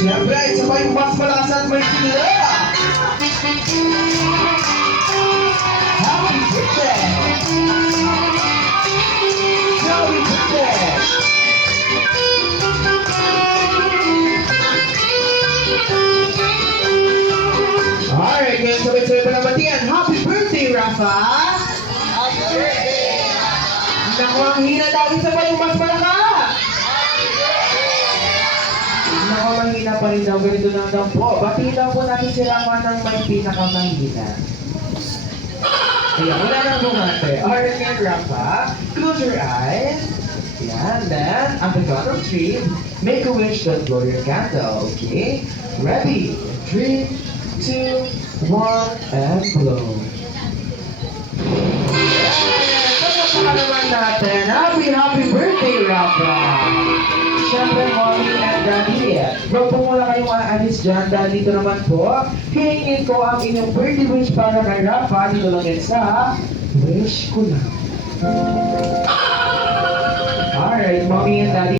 Siyempre, isa pa yung mas malakas at may sila. Happy birthday! Happy birthday! Alright, ngayon sabay-sabay pa naman yan. Happy birthday, Rafa! Happy birthday! Naku, ang hina dahil isa pa yung mas malakas! Naku, mahina pa rin daw. Ganito lang daw po. Batiin daw po natin sila manang may pinakamahina. Ayan, wala nang bumate. Alright, ngayon, Rafa, close your eyes. Yan, then, at the count of 3, make a wish, don't blow your candle, okay? Ready? 3, 2, 1, and blow. Palakpakan naman natin. Happy birthday, Rafa! Siyempre, mommy and daddy. Huwag po muna kayong aalis dyan dahil dito naman po, hihingin ko ang inyong birthday wish para kay Rafa. Dito lang yan sa wish ko lang. Alright, mommy and daddy.